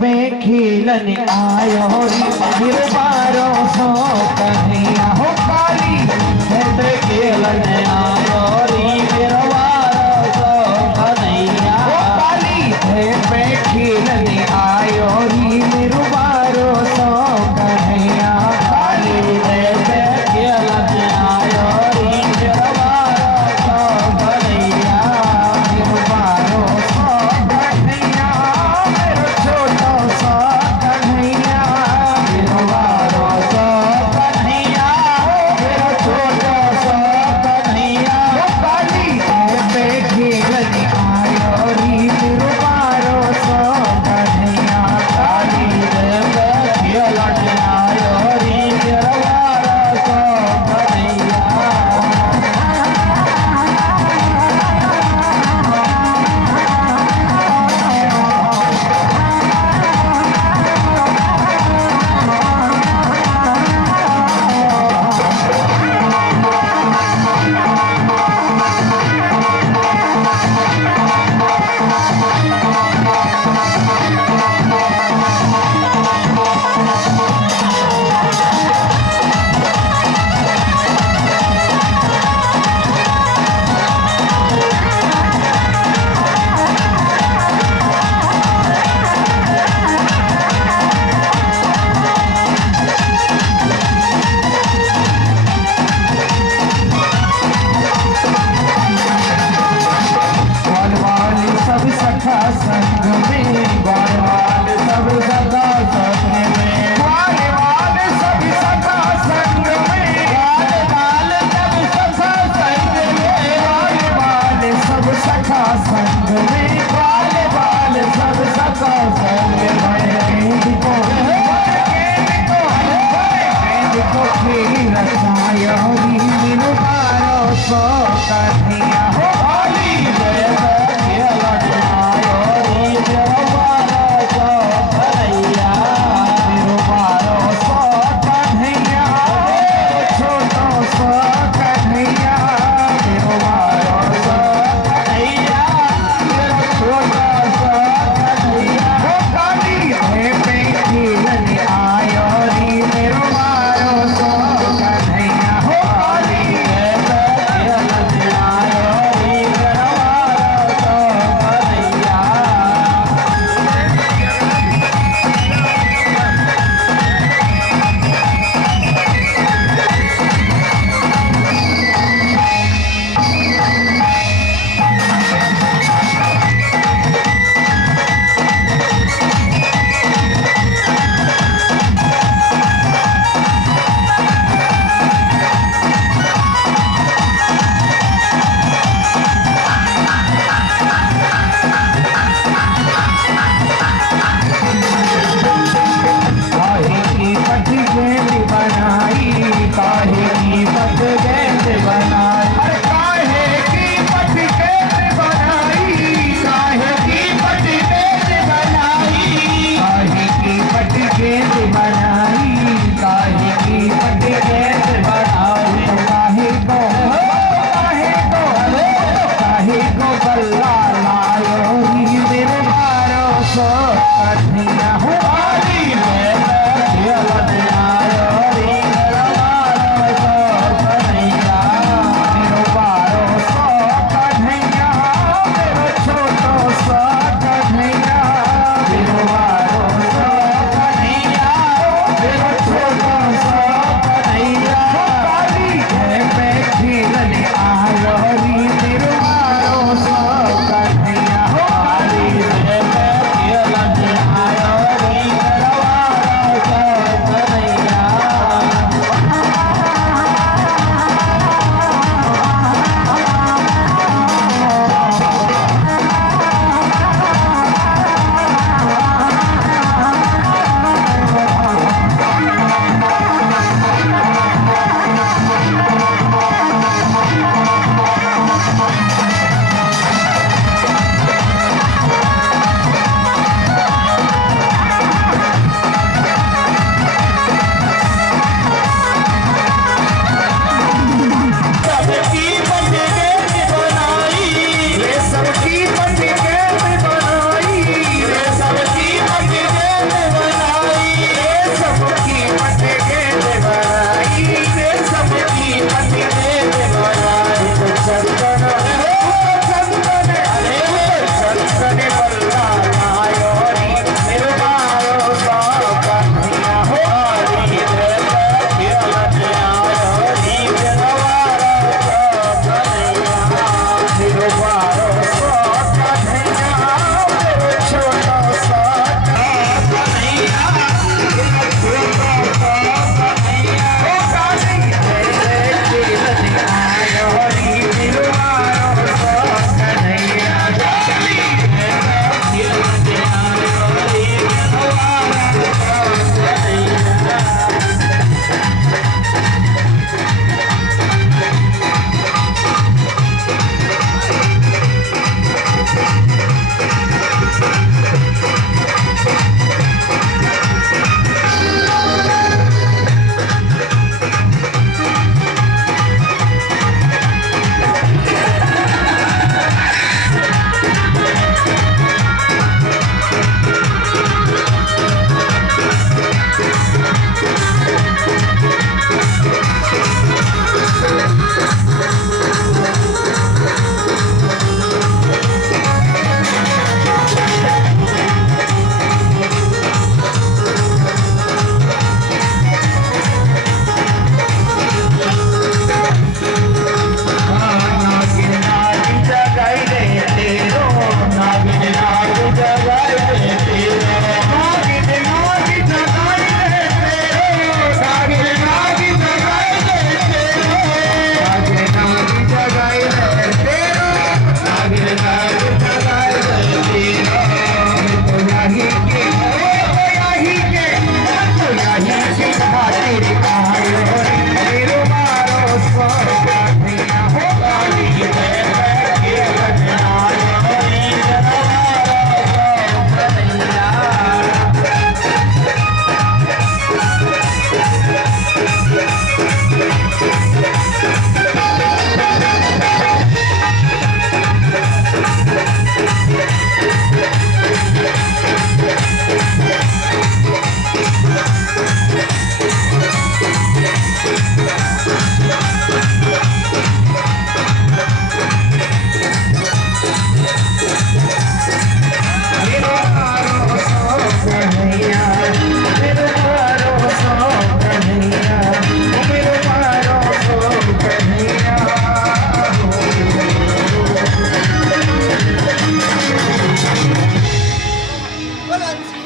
पे खिलन आयो गिरबारो सो कन्हैया हो काली पे खिलन आयो गिरबारो सो कन्हैया हो काली पे खिलन आयो गिरबारो सो कन्हैया काली पे खिलन आयो गिरबारो सो कन्हैया गिरबारो सो कन्हैया मेरो छोटो सो कन्हैया गिरबारो सो कन्हैया मेरो छोटो सो कन्हैया हो काली पे खिलन आयो गिरबारो सो कन्हैया काली पे खिलन आयो गिरबारो सो कन्हैया। सब सखा संग में बाल सब सखा संग में बाल सब सखा संग में बाल सब सखा संग में बाल सब सखा संग में बाल सब सखा संग में गेंद को खेल रचाया गिरबारो सो कन्हैया हो काली आयो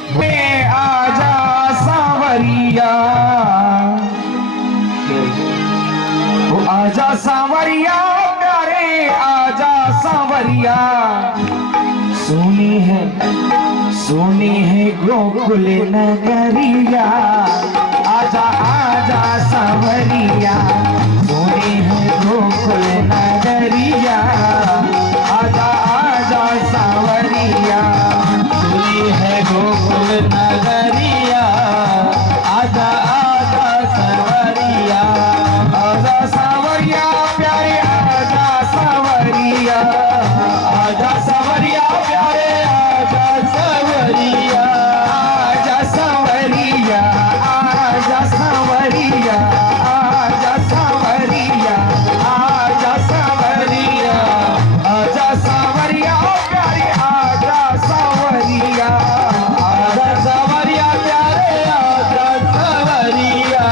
आजा सांवरिया, वो आजा सांवरिया प्यारे आजा सांवरिया। सोनी है गोकुल नगरिया, आजा आजा सांवरिया। सोनी है गोकुल नगरिया, आजा आजा सांवरिया। सोनी है गोकुल नगरिया, आजा आजा सांवरिया। आजा सांवरिया प्यारे आजा सांवरिया, आजा सांवरिया प्यारे आजा सांवरिया। आजा सांवरिया, आजा सांवरिया, आजा सांवरिया, आजा सांवरिया। आजा सांवरिया प्यारे आजा सांवरिया, आजा सांवरिया प्यारे आजा सांवरिया।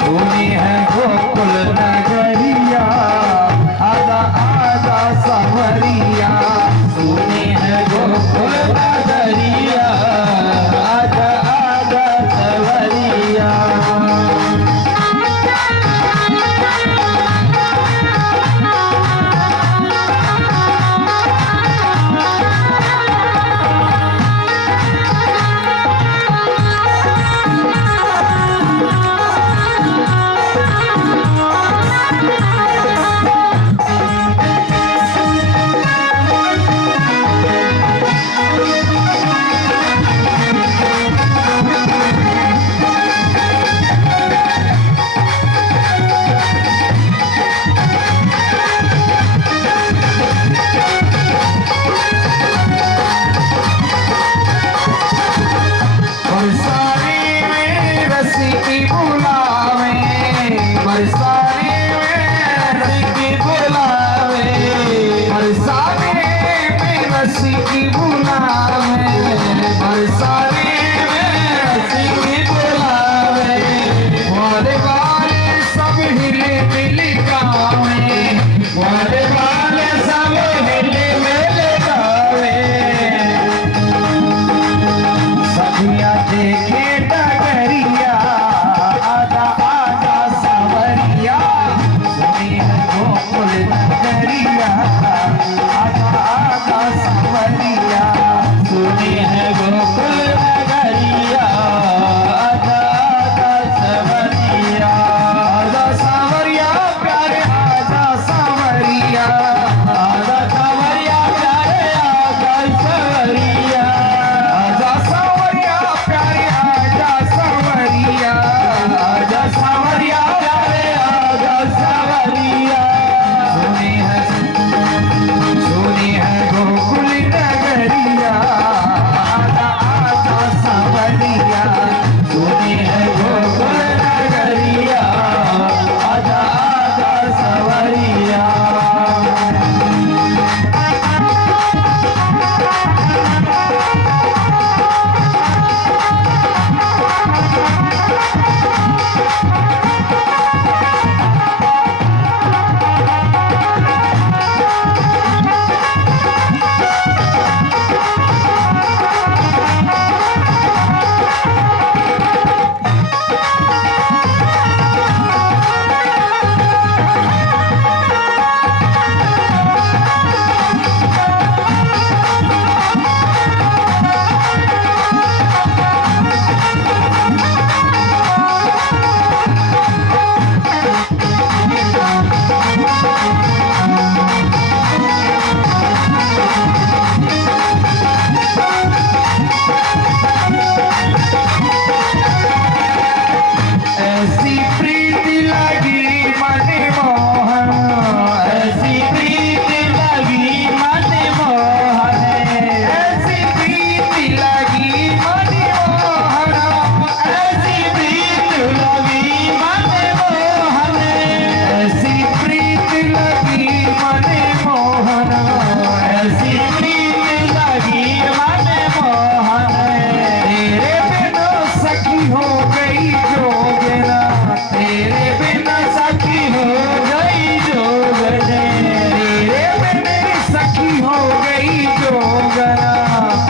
सोनी है गोकुल नगरिया, आजा आजा सांवरिया। सोनी है गोकुल नगरिया, आजा आजा सांवरिया। बरसाने में रसी की बुलावे, बरसाने में रसी की बुलावे। बरसाने में रसी की बुलावे, बरसाने में रसी की बुलावे। वाले वाले सब हिले मिल गावे, वाले वाले सब हिले मिल गावे। सखिया देखे डगरिया, आजा आजा सांवरिया। सोनी है गोकुल नगरिया, आजा आजा सांवरिया। सोनी है गोकुल नगरिया।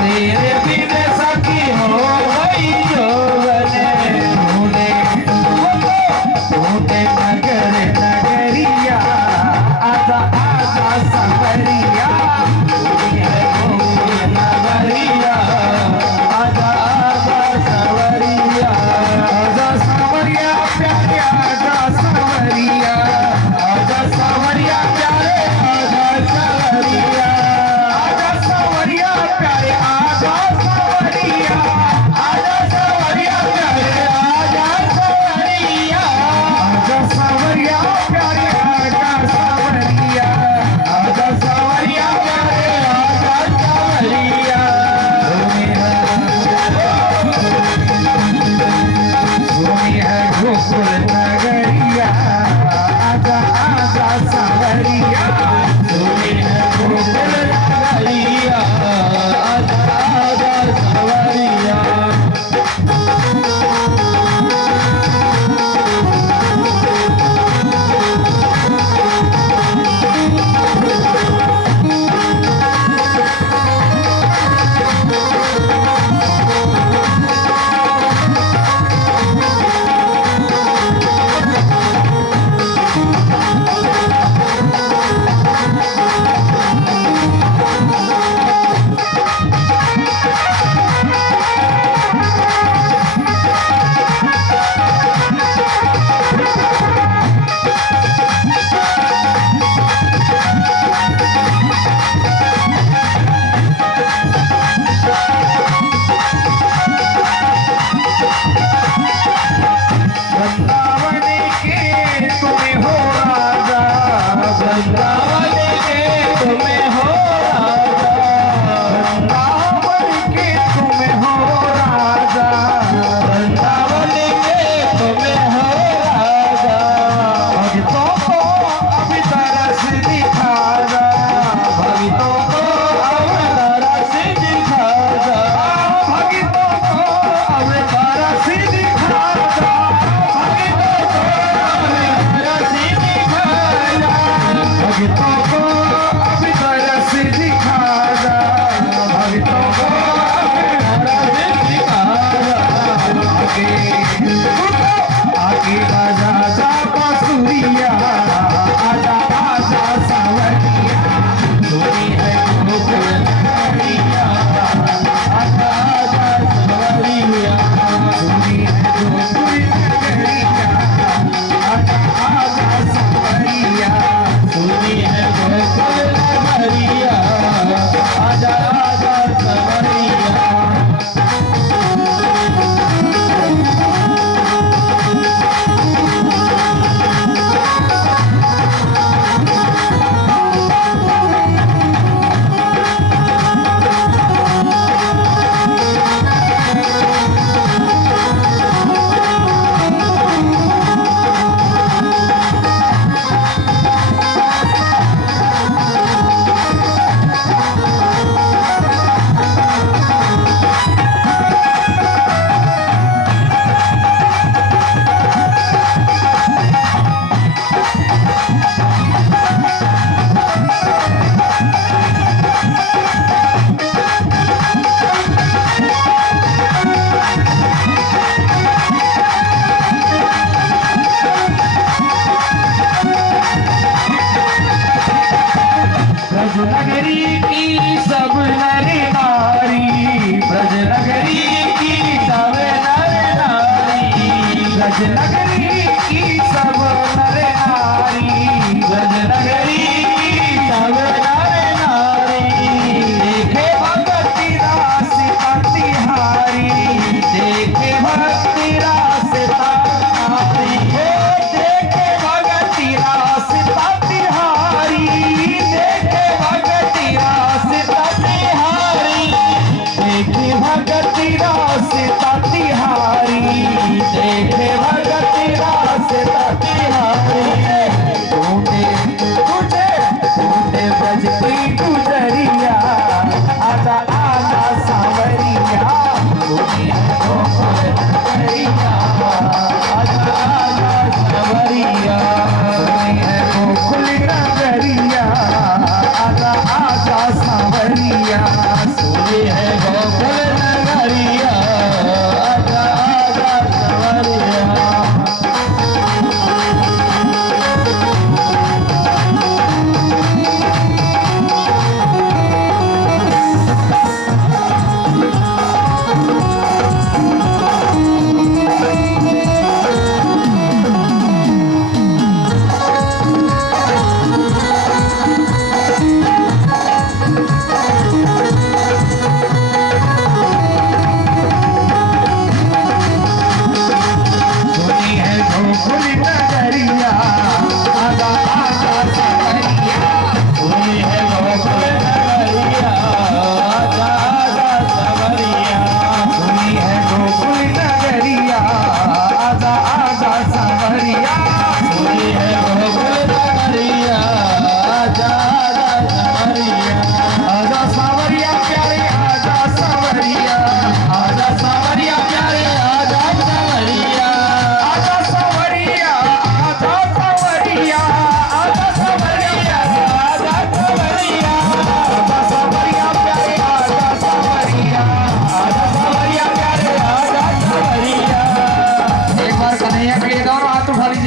तेरे बिना सखी हो गई जोगने ढूंढे नगर नगरिया आजा आजा संवरिया नगरिया आजा आजा संवरिया आजा संवरिया प्यारे आजा संवरिया आजा संवरिया प्यारे आजा संवरिया आजा संवरिया प्यारे आजा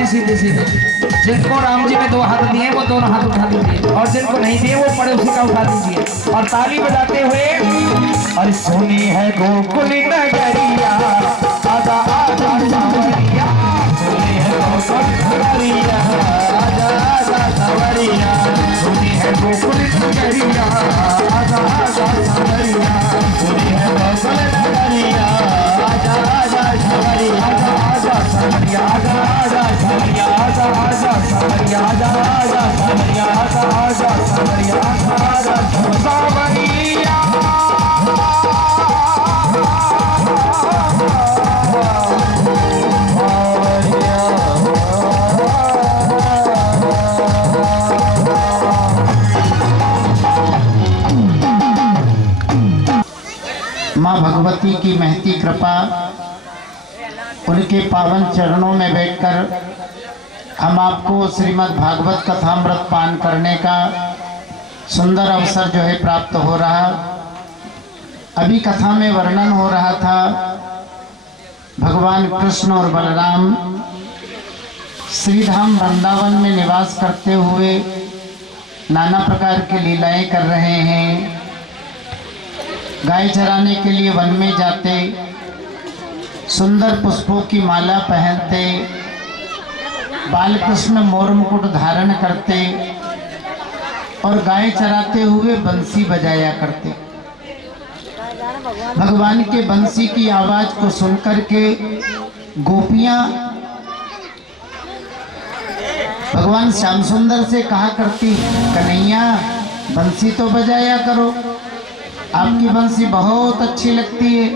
सीधे सीधे। जिनको राम जी ने 2 हाथ दिए वो दोनों हाथ उठा दीजिए, और जिनको नहीं दिए वो पड़े उसी का उठा दीजिए। और ताली बजाते हुए, अरे सोनी है गोकुल नगरिया, आजा आजा सावरिया, सोनी है गोकुल नगरिया, आजा आजा सावरिया, सोनी है गोकुल नगरिया, आजा आजा सावरिया, सोनी है गोकुल नगरिया, आजा आजा सावरिया, आजा आजा सावरिया, आजा आजा सावरिया, आजा आजा सावरिया, आजा आजा सावरिया, आजा आजा सावरिया, आजा आजा सावरिया। माँ भगवती की महती कृपा, उनके पावन चरणों में बैठकर हम आपको श्रीमद् भागवत कथामृत पान करने का सुंदर अवसर जो है प्राप्त हो रहा। अभी कथा में वर्णन हो रहा था भगवान कृष्ण और बलराम श्रीधाम वृंदावन में निवास करते हुए नाना प्रकार की लीलाएं कर रहे हैं। गाय चराने के लिए वन में जाते, सुंदर पुष्पों की माला पहनते, बालकृष्ण मोर मुकुट धारण करते और गाय चराते हुए बंसी बजाया करते। भगवान के बंसी की आवाज को सुनकर के गोपियां भगवान श्याम सुंदर से कहा करती, कन्हैया बंसी तो बजाया करो, आपकी बंसी बहुत अच्छी लगती है।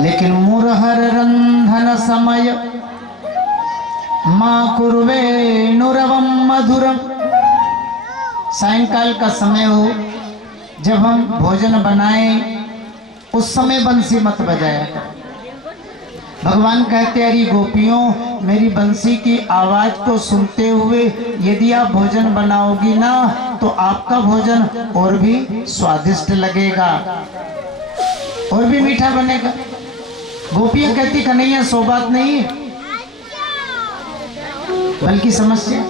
लेकिन मुरहर रंधन समय माँ कुर्वे नुरवम मधुरम, सायंकाल का समय हो, जब हम भोजन बनाएं उस समय बंसी मत बजाया कर। भगवान कहते, अरे गोपियों, मेरी बंसी की आवाज को सुनते हुए यदि आप भोजन बनाओगी ना तो आपका भोजन और भी स्वादिष्ट लगेगा, और भी मीठा बनेगा। गोपियां कहती, कन्हैया सो बात नहीं है, बल्कि समस्या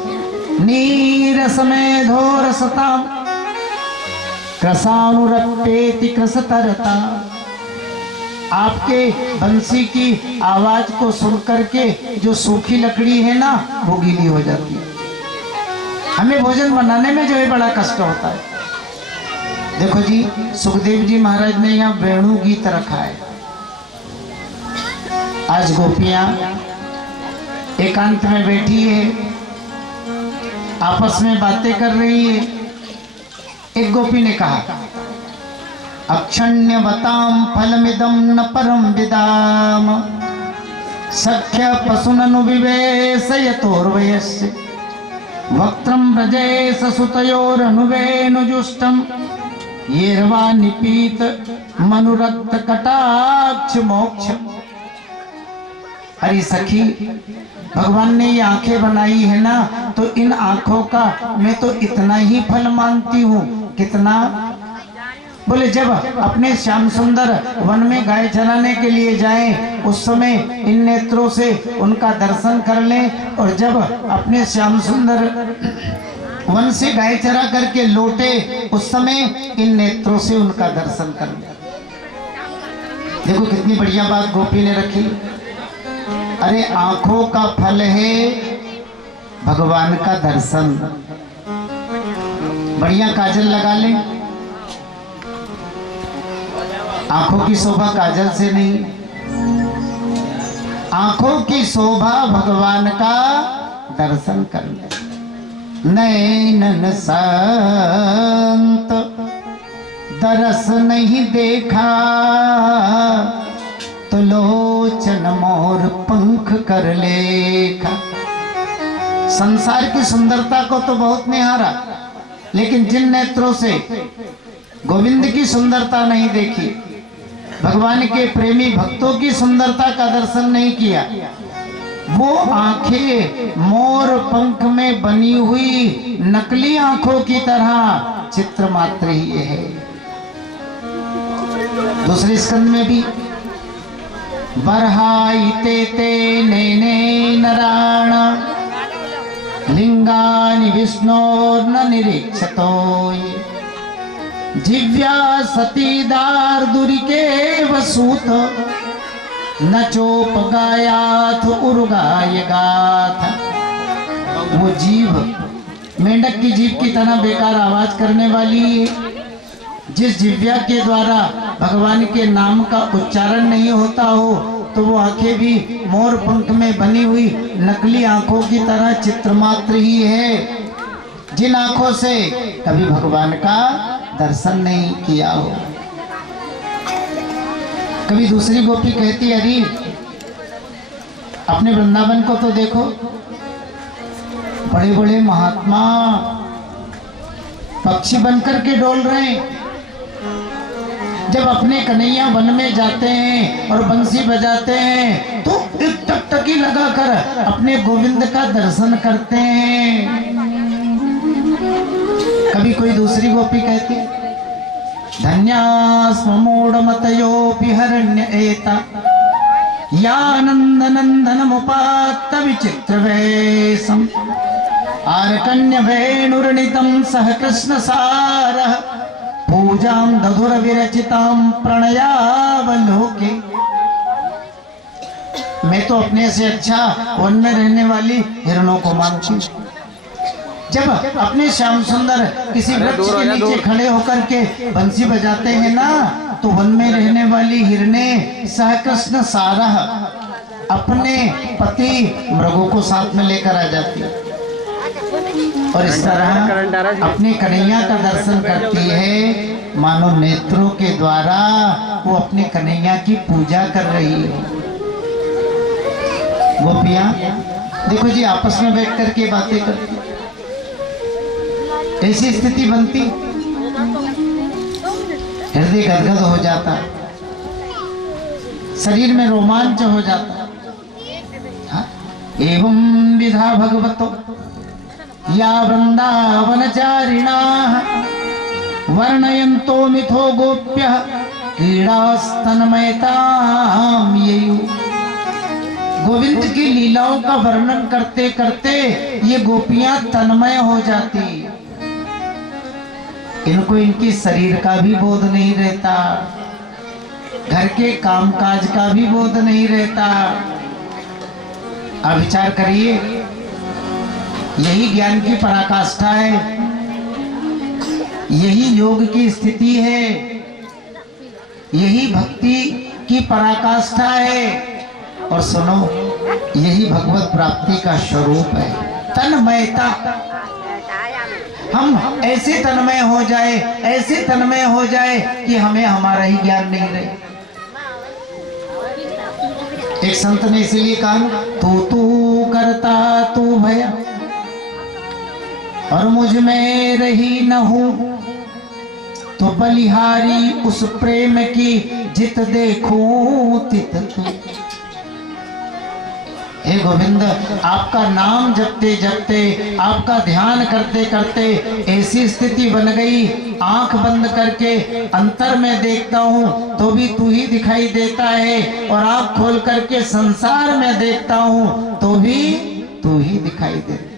नीरस में धोरसता कृसानुरप्येति कृसतरता। आपके बंसी की आवाज को सुनकर के जो सूखी लकड़ी है ना वो गीली हो जाती है। हमें भोजन बनाने में जो है बड़ा कष्ट होता है। देखो जी, सुखदेव जी महाराज ने यहाँ वेणु गीत रखा है। आज गोपियां एकांत में बैठी है, आपस में बातें कर रही है। एक गोपी ने कहा, अक्षण्यवतां फलमिदं न परम विदाम सख्य पशुननु विवेशयतोर्वयस्य वक्त्रं व्रजेश सुतयोरनुवेणुजुष्टं येर्वा निपीत मनुरक्त कटाक्ष मोक्ष। अरे सखी, भगवान ने ये आंखें बनाई है ना, तो इन आंखों का मैं तो इतना ही फल मानती हूँ। कितना? बोले जब अपने श्याम सुंदर वन में गाय चराने के लिए जाएं उस समय इन नेत्रों से उनका दर्शन कर लें, और जब अपने श्याम सुंदर वन से गाय चरा करके लौटे उस समय इन नेत्रों से उनका दर्शन कर लें। देखो कितनी बढ़िया बात गोपी ने रखी। अरे आंखों का फल है भगवान का दर्शन। बढ़िया काजल लगा लें, आंखों की शोभा काजल से नहीं, आंखों की शोभा भगवान का दर्शन कर ले। नैनन संत दरस नहीं देखा तो लोचन मोर पंख कर लेखा। संसार की सुंदरता को तो बहुत निहारा, लेकिन जिन नेत्रों से गोविंद की सुंदरता नहीं देखी, भगवान के प्रेमी भक्तों की सुंदरता का दर्शन नहीं किया, वो आंखें मोर पंख में बनी हुई नकली आंखों की तरह चित्र मात्र ही है। दूसरे स्कंद में भी बर्हाइते ते नैने नराण लिंगानि विष्णोर्न निरीक्षतो जिव्या सती दार्दुरिके वसूत न चोपगायाथ उर्गाय गाथ। वो जीव मेंढक की जीभ की तरह बेकार आवाज करने वाली है, जिस जिव्या के द्वारा भगवान के नाम का उच्चारण नहीं होता हो, तो वो आंखें भी मोर पंख में बनी हुई नकली आंखों की तरह चित्रमात्र ही है, जिन आंखों से कभी भगवान का दर्शन नहीं किया हो। कभी दूसरी गोपी कहती, अरे अपने वृंदावन को तो देखो, बड़े बड़े महात्मा पक्षी बनकर के डोल रहे हैं। जब अपने कन्हैया वन में जाते हैं और बंसी बजाते हैं तो एक टकटकी लगाकर अपने गोविंद का दर्शन करते हैं। कभी कोई दूसरी गोपी कहती, धन्यास्म मूढ़मतयोऽपि हरण्य एता यानंद नंदन मुपात्त विचित्र वेशम आर्कण्य वेणुर्णितं सह कृष्ण सारः पूजां दधुर विरचितां प्रणयावलोके। मैं तो अपने से अच्छा वन में रहने वाली हिरणों को मानती हूँ। जब अपने श्याम सुंदर किसी वृक्ष के नीचे खड़े होकर के बंसी बजाते हैं ना, तो वन में रहने वाली हिरने सह कृष्ण सारः अपने पति मृगों को साथ में लेकर आ जाती है और इस तरह अपने कन्हैया का दर्शन करती है, मानो नेत्रों के द्वारा वो अपने कन्हैया की पूजा कर रही है। गोपियां देखो जी, आपस में बैठ करके बातें करती, ऐसी स्थिति बनती, हृदय गदगद हो जाता, शरीर में रोमांच हो जाता। एवं विधा भगवतो या वृंदावनचारिणाः वर्णयन्तो मिथो गोप्यः क्रीडास्तन्मयतां ययुः। गोविंद की लीलाओं का वर्णन करते करते ये गोपियां तन्मय हो जाती, इनको इनकी शरीर का भी बोध नहीं रहता, घर के कामकाज का भी बोध नहीं रहता। अब विचार करिए, यही ज्ञान की पराकाष्ठा है, यही योग की स्थिति है, यही भक्ति की पराकाष्ठा है, और सुनो, यही भगवत प्राप्ति का स्वरूप है, तन्मयता। हम ऐसे तन्मय हो जाए, ऐसे तन्मय हो जाए कि हमें हमारा ही ज्ञान नहीं रहे। एक संत ने इसीलिए कहा, तू करता तू भया और मुझ में रही न हूं, तो बलिहारी उस प्रेम की जित देखूं तित तू। हे गोविंद, आपका नाम जपते जपते, आपका ध्यान करते करते ऐसी स्थिति बन गई, आंख बंद करके अंतर में देखता हूँ तो भी तू ही दिखाई देता है, और आंख खोल करके संसार में देखता हूँ तो भी तू ही दिखाई देता।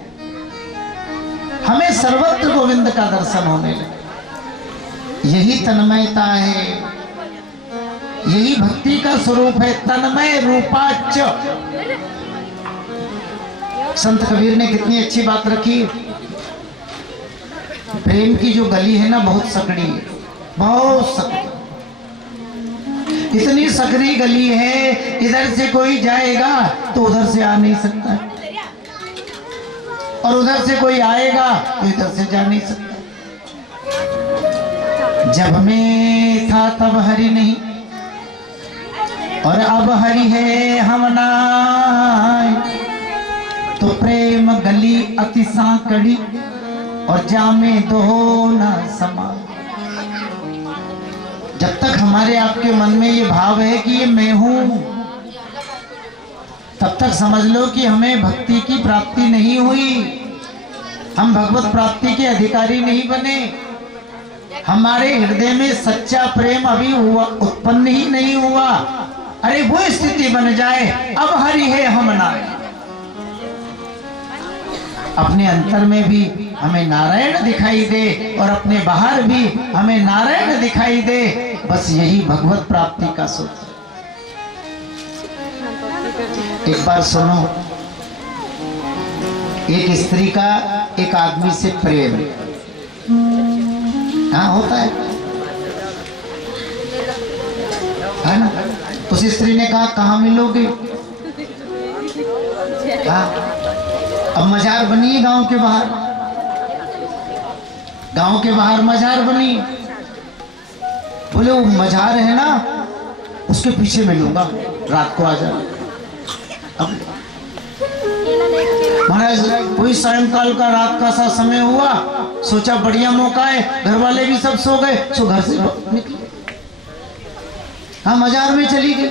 हमें सर्वत्र गोविंद का दर्शन होने लगे, यही तन्मयता है, यही भक्ति का स्वरूप है, तन्मय रूपाच। संत कबीर ने कितनी अच्छी बात रखी, प्रेम की जो गली है ना, बहुत सकड़ी है, बहुत सकड़ी, इतनी सकड़ी गली है, इधर से कोई जाएगा तो उधर से आ नहीं सकता, और उधर से कोई आएगा तो इधर से जा नहीं सकता। जब मैं था तब हरि नहीं, और अब हरि है हम नाय, तो प्रेम गली अति सांकड़ी और जामे दो न समा। जब तक हमारे आपके मन में ये भाव है कि ये मैं हूं, तब तक समझ लो कि हमें भक्ति की प्राप्ति नहीं हुई, हम भगवत प्राप्ति के अधिकारी नहीं बने, हमारे हृदय में सच्चा प्रेम अभी हुआ उत्पन्न ही नहीं हुआ। अरे वो स्थिति बन जाए, अब हरि है हम नाय। अपने अंतर में भी हमें नारायण दिखाई दे और अपने बाहर भी हमें नारायण दिखाई दे, बस यही भगवत प्राप्ति का सूत्र। एक बार सुनो, एक स्त्री का एक आदमी से प्रेम, हाँ होता है ना। उस स्त्री ने कहा कहाँ मिलोगे? हाँ, अब मजार बनी है गांव के बाहर, गांव के बाहर मजार बनी। बोले वो मजार है ना, उसके पीछे मिलूंगा, रात को आ जाओ। अब महाराज वही सायंकाल का रात का सा समय हुआ, सोचा बढ़िया मौका है, घर वाले भी सब सो गए, सो घर से निकली, हाँ मजार में चली गई।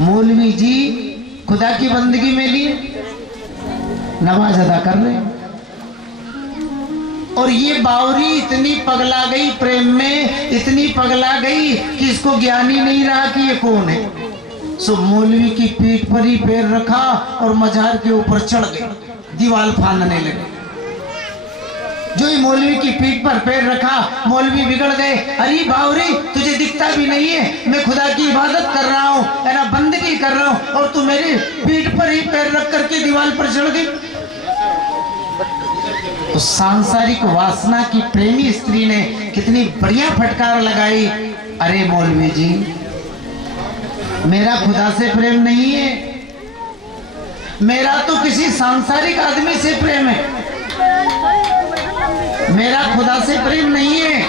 मौलवी जी खुदा की बंदगी में लिए नमाज अदा कर रहे, और ये बावरी इतनी पगला गई प्रेम में, इतनी पगला गई कि इसको ज्ञान ही नहीं रहा कि ये कौन है। सो मौलवी की पीठ पर ही पैर रखा और मजार के ऊपर चढ़ गई, दीवार फांदने लगे। जो ही मौलवी की पीठ पर पैर रखा, मौलवी बिगड़ गए। अरे बावरी तुझे दिखता भी नहीं है, मैं खुदा की इबादत कर रहा हूँ, है ना, बंदगी कर रहा हूँ, और तू मेरी पीठ पर ही पैर रख करके दीवार पर चढ़ गई। तो सांसारिक वासना की प्रेमी स्त्री ने कितनी बढ़िया फटकार लगाई, अरे मौलवी जी मेरा खुदा से प्रेम नहीं है, मेरा तो किसी सांसारिक आदमी से प्रेम है, मेरा खुदा से प्रेम नहीं है,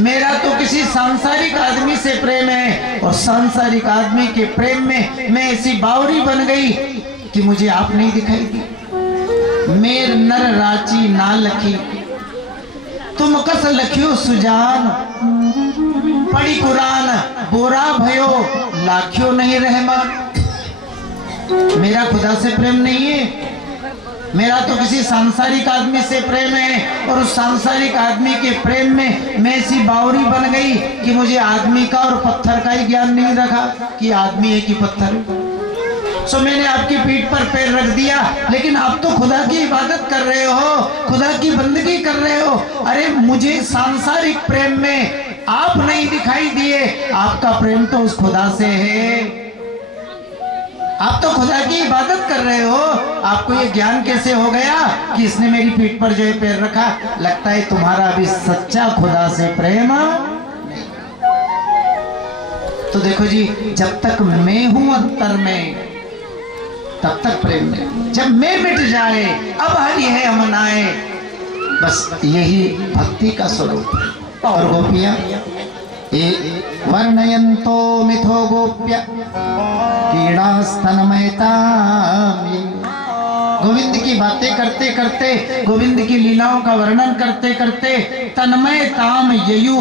मेरा तो किसी सांसारिक आदमी से प्रेम है। और सांसारिक आदमी के प्रेम में मैं ऐसी बावरी बन गई कि मुझे आप नहीं दिखाई दी। मेर नर राची ना लखी, तुम कस लखियो सुजान, पढ़ी कुरान बोरा भयो, लाखियो नहीं रहमान। मेरा खुदा से प्रेम नहीं है, मेरा तो किसी सांसारिक आदमी से प्रेम है, और उस सांसारिक आदमी के प्रेम में मैं ऐसी बावरी बन गई कि मुझे आदमी का और पत्थर का ही ज्ञान नहीं रखा कि आदमी है कि पत्थर है। सो मैंने आपकी पीठ पर पैर रख दिया, लेकिन आप तो खुदा की इबादत कर रहे हो, खुदा की बंदगी कर रहे हो। अरे मुझे सांसारिक प्रेम में आप नहीं दिखाई दिए, आपका प्रेम तो उस खुदा से है, आप तो खुदा की इबादत कर रहे हो। आपको ये ज्ञान कैसे हो गया कि इसने मेरी पीठ पर जो है पैर रखा? लगता है तुम्हारा अभी सच्चा खुदा से प्रेम। तो देखो जी, जब तक मैं हूं अंतर में तब तक प्रेम नहीं, जब मैं मिट जाए अब हरि है हम नाए, बस यही भक्ति का स्वरूप है। और गोपियां वर्णयन्तो मिथो गोप्य क्रीड़ास्तनमयता, गोविंद की बातें करते करते, गोविंद की लीलाओं का वर्णन करते करते तन्मय ताम ययु,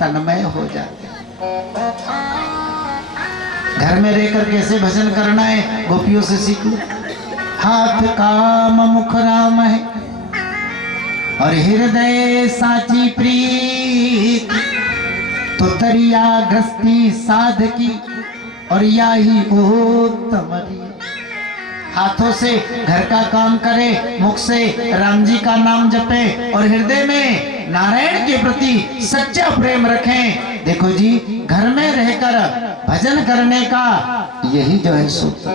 तन्मय हो जाते। घर में रहकर कैसे भजन करना है गोपियों से सीख लो। हाथ काम मुख राम है और हृदय साची प्रीत, तो दरिया ग्रस्ती साधकी और या ही उत्तम। हाथों से घर का काम करे, मुख से राम जी का नाम जपे और हृदय में नारायण के प्रति सच्चा प्रेम रखें। देखो जी, घर में रहकर भजन करने का यही जो है सूत्र।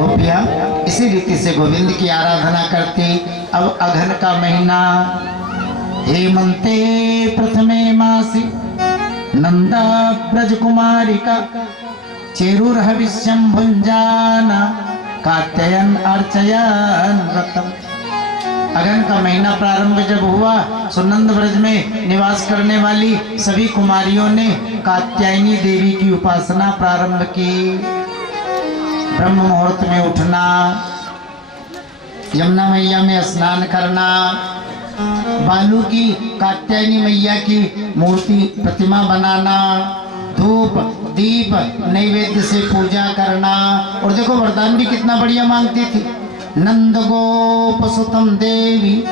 गोपियां इसी रीति से गोविंद की आराधना करती। अब अघन का महीना, हेमंते प्रथमे मासी नंदा ब्रज कुमारी का, चेरुर हविष्यम भुंजाना कात्यायन अर्चयन रतम। अगन का महीना प्रारंभ जब हुआ, सुनंद ब्रज में निवास करने वाली सभी कुमारियों ने कात्यायनी देवी की उपासना प्रारंभ की। ब्रह्म मुहूर्त में उठना, यमुना मैया में स्नान करना, बालू की कात्यायनी मैया की मूर्ति प्रतिमा बनाना, धूप दीप नैवेद्य से पूजा करना। और देखो वरदान भी कितना बढ़िया मांगती थी। नंद गोप सुतम देवी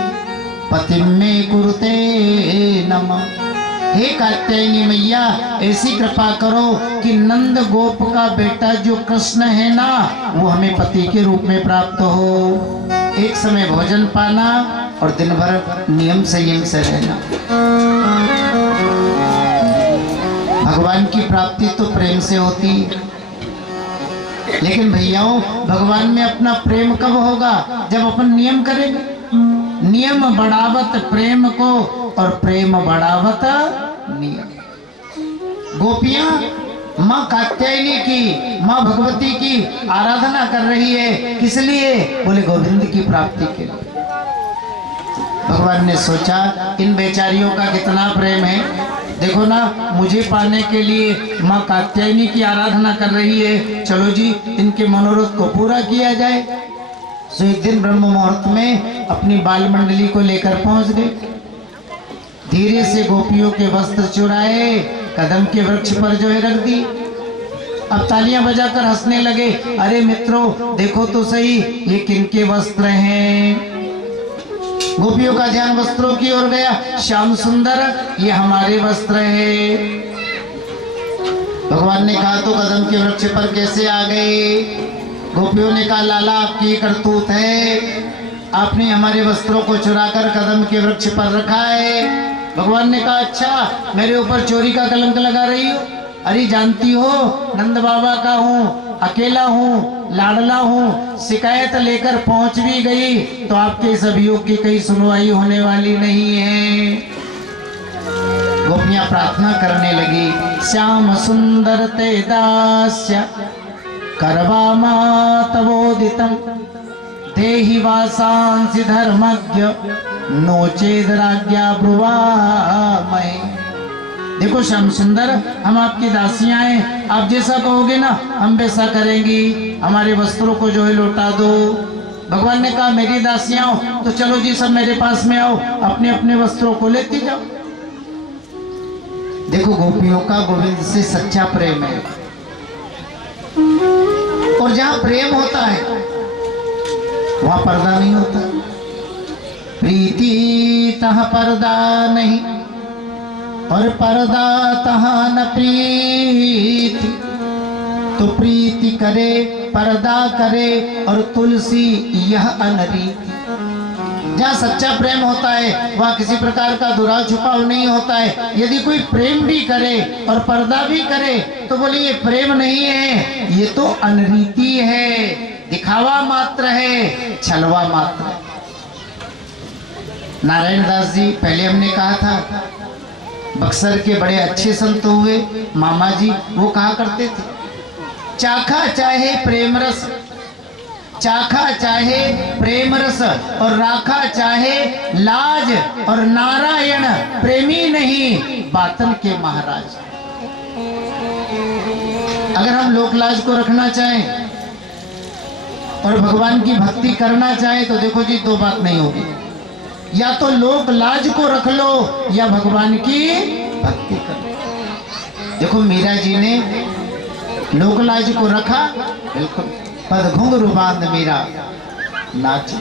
पतिम में कुरुते नमः। हे कात्यायनी मैया ऐसी कृपा करो कि नंद गोप का बेटा जो कृष्ण है ना, वो हमें पति के रूप में प्राप्त हो। एक समय भोजन पाना और दिन भर नियम संयम से रहना। भगवान की प्राप्ति तो प्रेम से होती है, लेकिन भैयाओं भगवान में अपना प्रेम कब होगा? जब अपन नियम करेंगे। नियम बढ़ावत प्रेम को और प्रेम बढ़ावत नियम। गोपियां माँ कात्यायनी की, माँ भगवती की आराधना कर रही है, किस लिए? बोले गोविंद की प्राप्ति के लिए। भगवान ने सोचा इन बेचारियों का कितना प्रेम है, देखो ना, मुझे पाने के लिए माँ कात्यायनी की आराधना कर रही है, चलो जी इनके मनोरथ को पूरा किया जाए। तो एक दिन ब्रह्म मुहूर्त में अपनी बाल मंडली को लेकर पहुंच गए। धीरे से गोपियों के वस्त्र चुराए, कदम के वृक्ष पर जो है रख दी। अब तालियां बजाकर हंसने लगे, अरे मित्रों देखो तो सही ये किनके वस्त्र हैं। गोपियों का ध्यान वस्त्रों की ओर गया। श्याम सुंदर ये हमारे वस्त्र है। भगवान ने कहा तो कदम के वृक्ष पर कैसे आ गए? गोपियों ने कहा लाला आपकी करतूत है, आपने हमारे वस्त्रों को चुराकर कदम के वृक्ष पर रखा है। भगवान ने कहा अच्छा मेरे ऊपर चोरी का कलंक लगा रही हो? अरे जानती हो नंद बाबा का हूँ, अकेला हूँ, लाडला हूँ, शिकायत लेकर पहुंच भी गई तो आपके इस अभियोग की कहीं सुनवाई होने वाली नहीं है। गोपियां प्रार्थना करने लगी, श्याम सुंदर ते दास्य करवामातवोदितम देहि वासांसि धर्मज्ञ नोचेद राज्ञा ब्रुवामहे। देखो श्याम सुंदर हम आपकी दासियां हैं, आप जैसा कहोगे ना हम वैसा करेंगी, हमारे वस्त्रों को जो है लौटा दो। भगवान ने कहा मेरी दासियां हो तो चलो जी सब मेरे पास में आओ, अपने अपने वस्त्रों को लेती जाओ। देखो गोपियों का गोविंद से सच्चा प्रेम है, और जहां प्रेम होता है वहां पर्दा नहीं होता। प्रीति तहाँ पर्दा नहीं और पर्दा तहाँ न प्रीति, तो प्रीति करे पर्दा करे और तुलसी यह अनरीति। जहाँ सच्चा प्रेम होता है वहाँ किसी प्रकार का दुराव छुपाव नहीं होता है। यदि कोई प्रेम भी करे और पर्दा भी करे तो बोले ये प्रेम नहीं है, ये तो अनरीति है, दिखावा मात्र है, छलवा मात्र है। नारायण दास जी पहले हमने कहा था बक्सर के बड़े अच्छे संत हुए मामा जी, वो कहा करते थे चाखा चाहे प्रेम रस, चाखा चाहे प्रेम रस और राखा चाहे लाज, और नारायण प्रेमी नहीं बातन के महाराज। अगर हम लोक लाज को रखना चाहें और भगवान की भक्ति करना चाहें तो देखो जी दो बात नहीं होगी, या तो लोक लाज को रख लो या भगवान की भक्ति करो। देखो मीरा जी ने लोक लाज को रखा, बिल्कुल पद घुंघरू बांध मीरा नाच।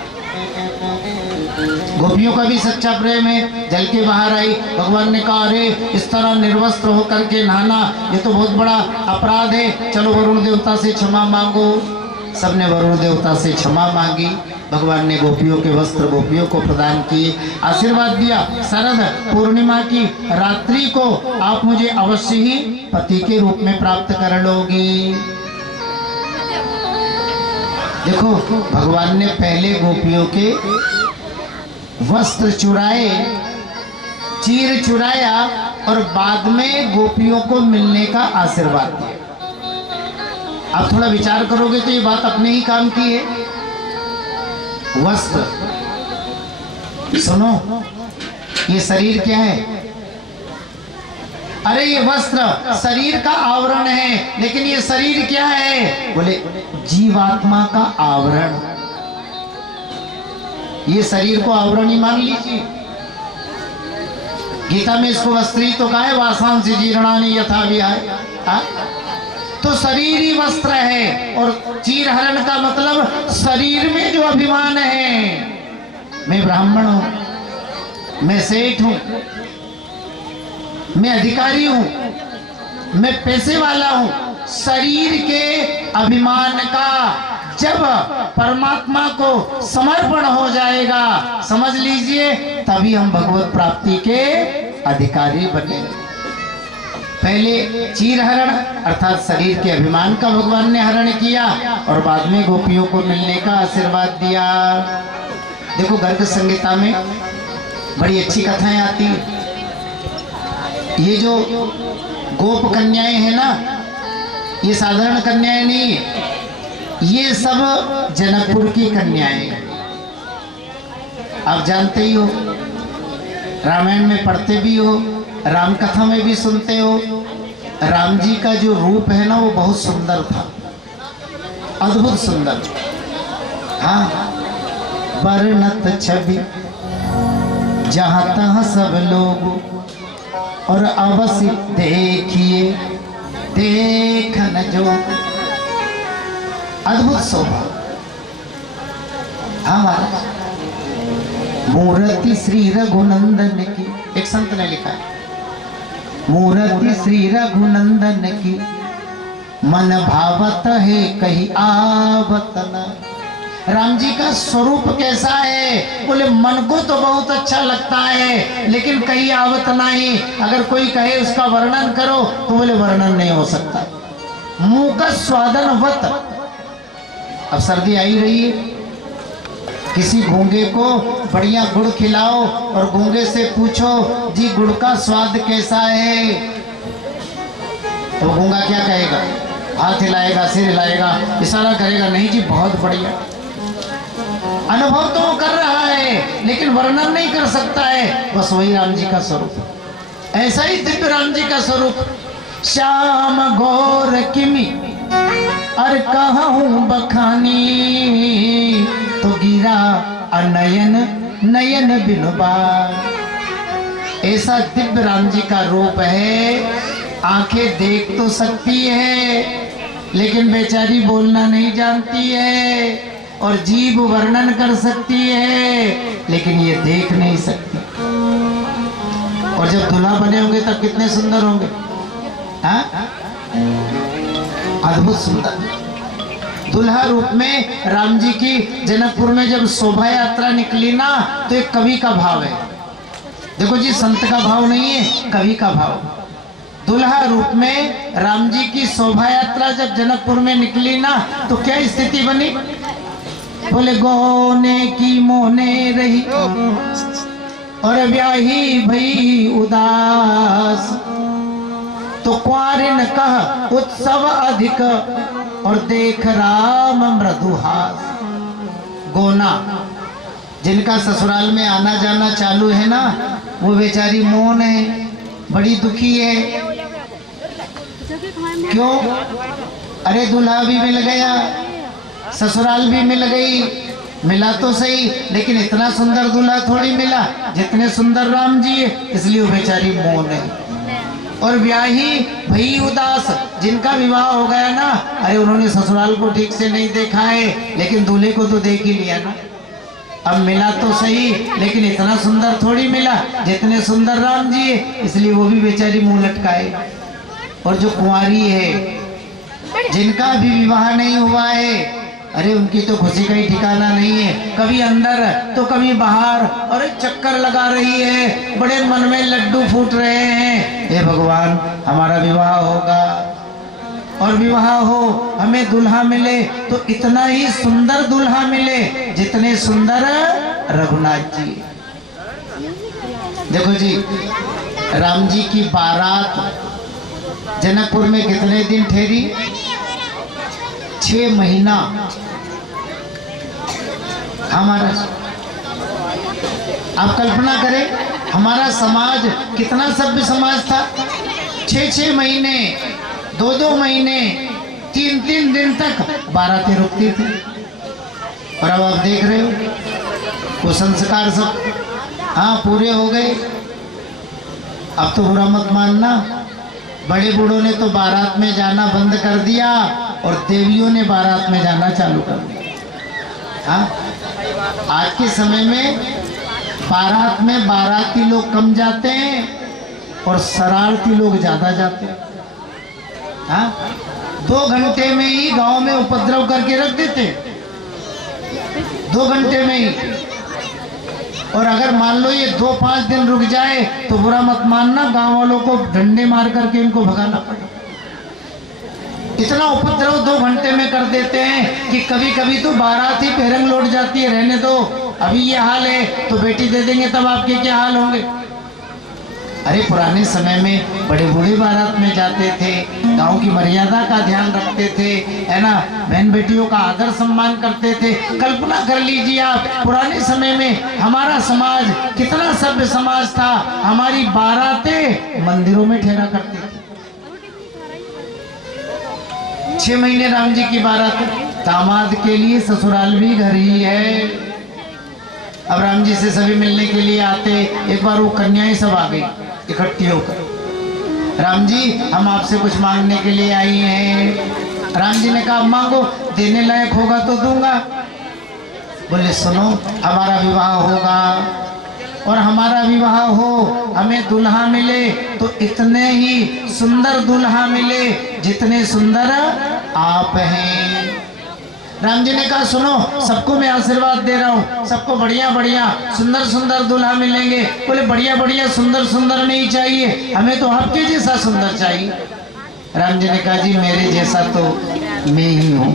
गोपियों का भी सच्चा प्रेम है, जल के बाहर आई। भगवान ने कहा अरे इस तरह निर्वस्त्र होकर के नहाना ये तो बहुत बड़ा अपराध है, चलो वरुण देवता से क्षमा मांगो। सबने वरुण देवता से क्षमा मांगी। भगवान ने गोपियों के वस्त्र गोपियों को प्रदान किए, आशीर्वाद दिया शरद पूर्णिमा की रात्रि को आप मुझे अवश्य ही पति के रूप में प्राप्त कर लोगी। देखो भगवान ने पहले गोपियों के वस्त्र चुराए, चीर चुराया और बाद में गोपियों को मिलने का आशीर्वाद दिया। आप थोड़ा विचार करोगे तो ये बात अपने ही काम की है। वस्त्र, सुनो ये शरीर क्या है? अरे ये वस्त्र शरीर का आवरण है, लेकिन ये शरीर क्या है? बोले जीवात्मा का आवरण। ये शरीर को आवरण ही मान लीजिए। गीता में इसको वस्त्री तो कहा है, वासांसि जीर्णानि यथा विहाय। तो शरीर ही वस्त्र है, और चीरहरण का मतलब शरीर में जो अभिमान है, मैं ब्राह्मण हूं, मैं सेठ हूं, मैं अधिकारी हूं, मैं पैसे वाला हूं। शरीर के अभिमान का जब परमात्मा को समर्पण हो जाएगा, समझ लीजिए, तभी हम भगवत प्राप्ति के अधिकारी बनेंगे। पहले चीरहरण अर्थात शरीर के अभिमान का भगवान ने हरण किया और बाद में गोपियों को मिलने का आशीर्वाद दिया। देखो गर्ग संहिता में बड़ी अच्छी कथाएं आती हैं। ये जो गोप कन्याएं हैं ना, ये साधारण कन्याएं नहीं है, ये सब जनकपुर की कन्याएं हैं। आप जानते ही हो, रामायण में पढ़ते भी हो, राम कथा में भी सुनते हो। राम जी का जो रूप है ना, वो बहुत सुंदर था, अद्भुत सुंदर। हाँ, वर्णत छवि जहाँ तहाँ सब लोग, और अवश्य देखिए देखन जो, अद्भुत शोभा। हाँ महाराज, मूर्ति श्री रघुनंदन की, एक संत ने लिखा है, मूर्ति श्री रघुनंदन की, मन भावत है कहीं आवत न। राम जी का स्वरूप कैसा है? बोले मन को तो बहुत अच्छा लगता है, लेकिन कहीं आवत नहीं। अगर कोई कहे उसका वर्णन करो तो बोले वर्णन नहीं हो सकता। मुंह का स्वादन वत। अब सर्दी आई रही है, किसी गूंगे को बढ़िया गुड़ खिलाओ और गूंगे से पूछो जी गुड़ का स्वाद कैसा है, तो गूंगा क्या कहेगा? हाथ हिलाएगा, सिर हिलाएगा, इशारा करेगा, नहीं जी बहुत बढ़िया। अनुभव तो वो कर रहा है लेकिन वर्णन नहीं कर सकता है। बस वही राम जी का स्वरूप। ऐसा ही दिव्य राम जी का स्वरूप। श्याम गौर किमी अर कहूँ बखानी, तो गिरा अनयन नयन बिनुबार। ऐसा दिव्य राम जी का रूप है। आंखें देख तो सकती है लेकिन बेचारी बोलना नहीं जानती है, और जीभ वर्णन कर सकती है लेकिन ये देख नहीं सकती। और जब दूल्हा बने होंगे तब कितने सुंदर होंगे। हाँ, अद्भुत सुंदर दूल्हा रूप में राम जी की जनकपुर में जब शोभा यात्रा निकली ना, तो एक कवि का भाव है। देखो जी, संत का भाव नहीं है, कवि का भाव। दूल्हा रूप में राम जी की शोभा यात्रा जब जनकपुर में निकली ना, तो क्या स्थिति बनी? बोले गोने की मोने रही और ब्याही भई उदास, तो क्वारिन कह उत्सव अधिक और देख राम मृदुहास। गोना जिनका ससुराल में आना जाना चालू है ना, वो बेचारी मौन है, बड़ी दुखी है। क्यों? अरे दूल्हा भी मिल गया, ससुराल भी मिल गई, मिला तो सही लेकिन इतना सुंदर दूल्हा थोड़ी मिला जितने सुंदर राम जी है, इसलिए वो बेचारी मौन है। और ब्याही भई उदास, जिनका विवाह हो गया ना, अरे उन्होंने ससुराल को ठीक से नहीं देखा है लेकिन दूल्हे को तो देख ही लिया ना। अब मिला तो सही लेकिन इतना सुंदर थोड़ी मिला जितने सुंदर राम जी है, इसलिए वो भी बेचारी मुंह लटकाए। और जो कुंवारी है, जिनका भी विवाह नहीं हुआ है, अरे उनकी तो खुशी का ही ठिकाना नहीं है। कभी अंदर तो कभी बाहर, और चक्कर लगा रही है, बड़े मन में लड्डू फूट रहे हैं। हे भगवान, हमारा विवाह होगा और विवाह हो, हमें दूल्हा मिले तो इतना ही सुंदर दूल्हा मिले जितने सुंदर रघुनाथ जी। देखो जी, राम जी की बारात जनकपुर में कितने दिन ठहरी? 6 महीना। हमारा, आप कल्पना करें हमारा समाज कितना सभ्य समाज था। 6 महीने, 2 महीने, 3 दिन तक बारातें रुकती थी। और अब आप देख रहे हो वो संस्कार सब हाँ पूरे हो गए। अब तो बुरा मत मानना, बड़े बूढ़ों ने तो बारात में जाना बंद कर दिया और देवियों ने बारात में जाना चालू कर दिया। हाँ, आज के समय में बारात में बाराती लोग कम जाते हैं और शरारती लोग ज्यादा जाते हैं। हाँ, 2 घंटे में ही गांव में उपद्रव करके रख देते, 2 घंटे में ही। और अगर मान लो ये 2-5 दिन रुक जाए तो बुरा मत मानना, गांव वालों को डंडे मार करके इनको भगाना पड़े। इतना उपद्रव 2 घंटे में कर देते हैं कि कभी कभी तो बारात ही पेरंग लौट जाती है। रहने दो, अभी ये हाल है तो बेटी दे देंगे, तब आपके क्या हाल होंगे। अरे पुराने समय में बड़े बूढ़े बारात में जाते थे, गांव की मर्यादा का ध्यान रखते थे, है ना, बहन बेटियों का आदर सम्मान करते थे। कल्पना कर लीजिए आप, पुराने समय में हमारा समाज कितना सभ्य समाज था। हमारी बारातें मंदिरों में ठहरा करती थी। 6 महीने राम जी की बारात, दामाद के लिए ससुराल भी घर ही है। अब राम जी से सभी मिलने के लिए आते, एक बार वो कन्याएं सब आ गई इकट्ठी होकर। राम जी हम आपसे कुछ मांगने के लिए आई हैं। राम जी ने कहा मांगो, देने लायक होगा तो दूंगा। बोले सुनो, हमारा विवाह होगा और हमारा विवाह हो, हमें दुल्हा मिले तो इतने ही सुंदर दुल्हा मिले जितने सुंदर आप हैं। राम जी ने कहा सुनो, सबको मैं आशीर्वाद दे रहा हूँ, सबको बढ़िया बढ़िया सुंदर सुंदर दूल्हा मिलेंगे। बोले बढ़िया बढ़िया सुंदर सुंदर नहीं चाहिए, हमें तो आपके जैसा सुंदर चाहिए। राम जी ने कहा जी मेरे जैसा तो मैं ही हूँ।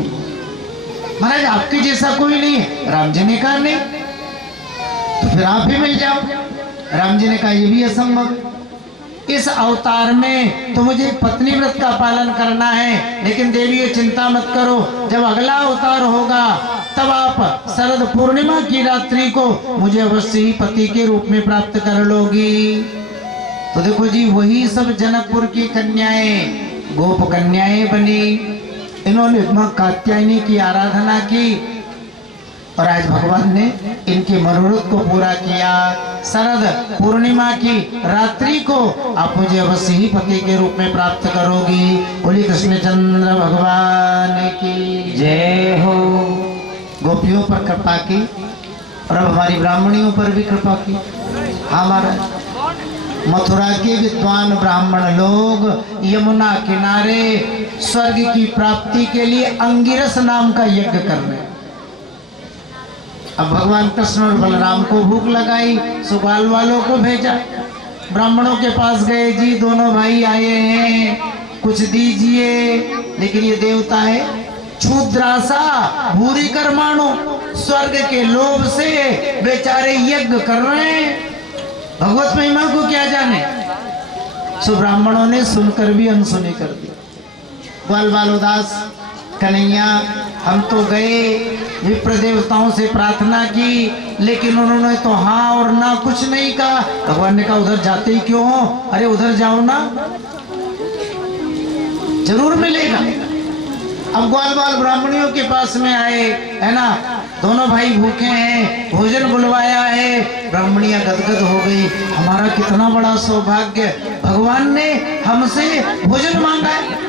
महाराज आपके जैसा कोई नहीं है। राम जी ने कहा नहीं, तो फिर आप ही मिल जाओ। राम जी ने कहा ये भी असंभव, इस अवतार में तो मुझे पत्नी व्रत का पालन करना है, लेकिन देवी ये चिंता मत करो, जब अगला अवतार होगा तब आप शरद पूर्णिमा की रात्रि को मुझे अवश्य ही पति के रूप में प्राप्त कर लोगी। तो देखो जी, वही सब जनकपुर की कन्याएं गोप कन्याएं बनी। इन्होंने मां कात्यायनी की आराधना की और आज भगवान ने इनके मनोरथ को पूरा किया। शरद पूर्णिमा की रात्रि को आप मुझे अवश्य ही पति के रूप में प्राप्त करोगी। बोली कृष्णचंद्र भगवान की जय हो। गोपियों पर कृपा की और अब हमारी ब्राह्मणियों पर भी कृपा की। हमारा मथुरा के विद्वान ब्राह्मण लोग यमुना किनारे स्वर्ग की प्राप्ति के लिए अंगिरस नाम का यज्ञ कर रहे हैं। अब भगवान कृष्ण और बलराम को भूख लगाई, सुबाल वालों को भेजा, ब्राह्मणों के पास गए, जी दोनों भाई आए हैं, कुछ दीजिए। लेकिन ये देवता है क्षुद्रासा भूरी कर्माणु, स्वर्ग के लोभ से बेचारे यज्ञ कर रहे हैं, भगवत महिमा को क्या जाने। सो ब्राह्मणों ने सुनकर भी अनसुनी कर दी। ग्वाल बाल उदास, कन्हैया हम तो गए, विप्र देवताओं से प्रार्थना की, लेकिन उन्होंने तो हाँ और ना कुछ नहीं कहा। भगवान ने कहा उधर जाते ही क्यों हो, अरे उधर जाओ ना, जरूर मिलेगा। अब ग्वाल बाल ब्राह्मणियों के पास में आए, है ना, दोनों भाई भूखे हैं, भोजन बुलवाया है। ब्राह्मणियां गदगद हो गई, हमारा कितना बड़ा सौभाग्य, भगवान ने हमसे भोजन मांगा है।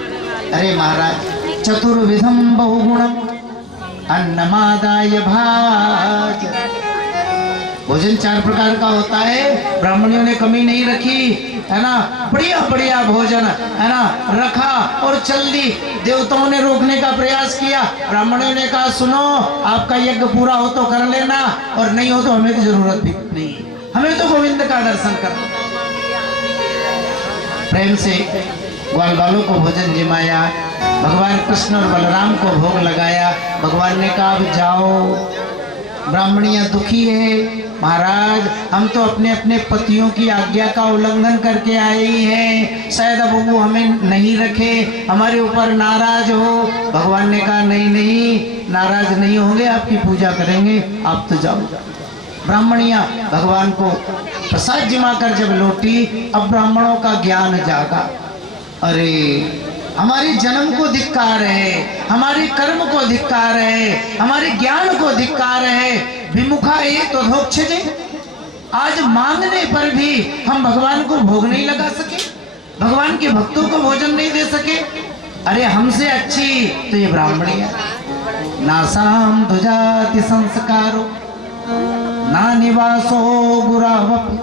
अरे महाराज, चतुर्विधम बहुगुणम अन्नमादाय भाज, भोजन 4 प्रकार का होता है, ब्राह्मणियों ने कमी नहीं रखी, है ना, बढ़िया बढ़िया भोजन, है ना, रखा और चल दी। देवताओं ने रोकने का प्रयास किया, ब्राह्मणों ने कहा सुनो, आपका यज्ञ पूरा हो तो कर लेना और नहीं हो तो हमें तो जरूरत भी नहीं, हमें तो गोविंद का दर्शन करना। प्रेम से ग्वाल बालों को भोजन जिमाया, भगवान कृष्ण और बलराम को भोग लगाया। भगवान ने कहा अब जाओ। ब्राह्मणियां दुखी है, महाराज हम तो अपने अपने पतियों की आज्ञा का उल्लंघन करके आई हैं, शायद अब वो हमें नहीं रखे, हमारे ऊपर नाराज हो। भगवान ने कहा नहीं नहीं, नाराज नहीं होंगे, आपकी पूजा करेंगे, आप तो जाओ। ब्राह्मणियां भगवान को प्रसाद जिमा कर जब लौटी, अब ब्राह्मणों का ज्ञान जागा, अरे हमारे जन्म को धिक्कार है, हमारे कर्म को धिक्कार है, हमारे ज्ञान को धिक्कार है। विमुखा ये तो धोक्षजे, आज मांगने पर भी हम भगवान को भोग नहीं लगा सके, भगवान के भक्तों को भोजन नहीं दे सके। अरे हमसे अच्छी तो ये ब्राह्मणी है। नासाम ध्वजाति संस्कारो ना निवासो गुरावपि।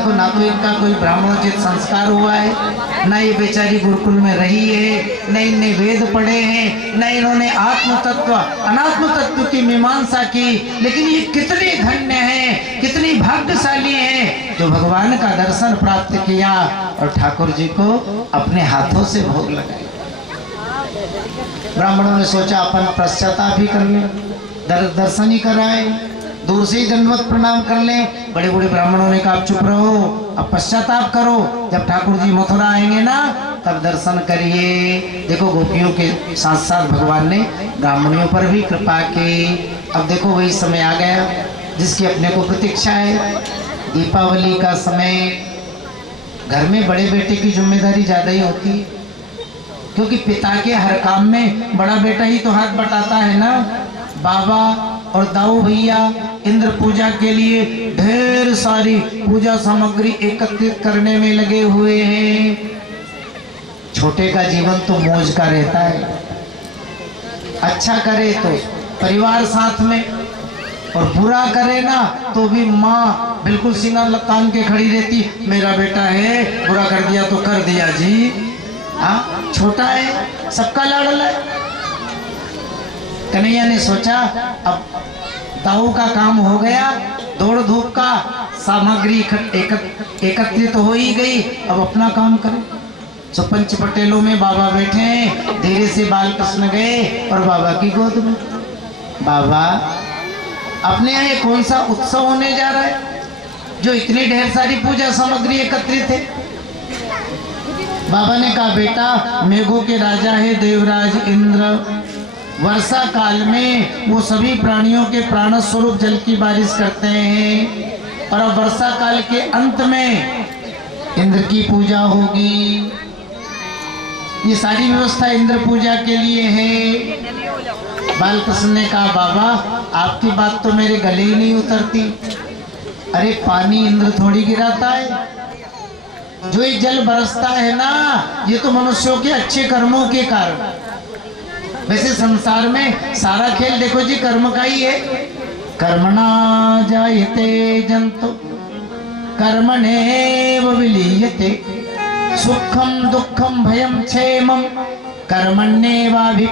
देखो ना तो इनका कोई ब्राह्मणोचित संस्कार हुआ है, ना ये बेचारी गुरुकुल में रही है, न इनने वेद पढ़े हैं, न इन्होंने आत्म तत्व अनात्म तत्व की मीमांसा की। लेकिन ये कितने धन्य हैं, कितनी भाग्यशाली हैं जो भगवान का दर्शन प्राप्त किया और ठाकुर जी को अपने हाथों से भोग लगाए। ब्राह्मणों ने सोचा अपन पश्चाताप ही कर ले, दर्शन ही कराए, दूर से ही दंडवत प्रणाम कर ले। बड़े बड़े ब्राह्मणों ने कहा चुप रहो, अब पश्चाताप करो, जब ठाकुर जी मथुरा आएंगे ना तब दर्शन करिए। देखो गोपियों के साथ साथ भगवान ने ब्राह्मणियों पर भी कृपा की। अब देखो वही समय आ गया जिसकी अपने को प्रतीक्षा है। दीपावली का समय, घर में बड़े बेटे की जिम्मेदारी ज़्यादा ही होती है, क्योंकि पिता के हर काम में बड़ा बेटा ही तो हाथ बटाता है ना। बाबा और दाऊ भैया इंद्र पूजा के लिए ढेर सारी पूजा सामग्री एकत्रित करने में लगे हुए हैं। छोटे का जीवन तो मौज का रहता है, अच्छा करे तो परिवार साथ में, और बुरा करे ना तो भी माँ बिल्कुल सिंगार लतान के खड़ी रहती, मेरा बेटा है, बुरा कर दिया तो कर दिया जी। हाँ, छोटा है, सबका लाडला है। कन्हैया ने सोचा अब दाऊ का काम हो गया, दौड़ धूप का सामग्री एकत्रित हो ही गई, अब अपना काम करें। सो पंच पटेलों में बाबा बैठे हैं, धीरे से बाल कृष्ण गए और बाबा की गोद में। बाबा, अपने यहाँ ये कौन सा उत्सव होने जा रहा है जो इतनी ढेर सारी पूजा सामग्री एकत्रित है? बाबा ने कहा बेटा, मेघों के राजा है देवराज इंद्र, वर्षा काल में वो सभी प्राणियों के प्राण स्वरूप जल की बारिश करते हैं, और अब वर्षा काल के अंत में इंद्र की पूजा होगी। ये सारी व्यवस्था इंद्र पूजा के लिए है। बालकृष्ण ने कहा बाबा, आपकी बात तो मेरे गले ही नहीं उतरती। अरे पानी इंद्र थोड़ी गिराता है, जो ये जल बरसता है ना, ये तो मनुष्यों के अच्छे कर्मों के कारण। वैसे संसार में सारा खेल देखो जी कर्म का ही है। कर्मणा जायते जंतु कर्मणेव विलीयते, सुखम दुखम भयम क्षेमम कर्मण्येवाभिपद्यते।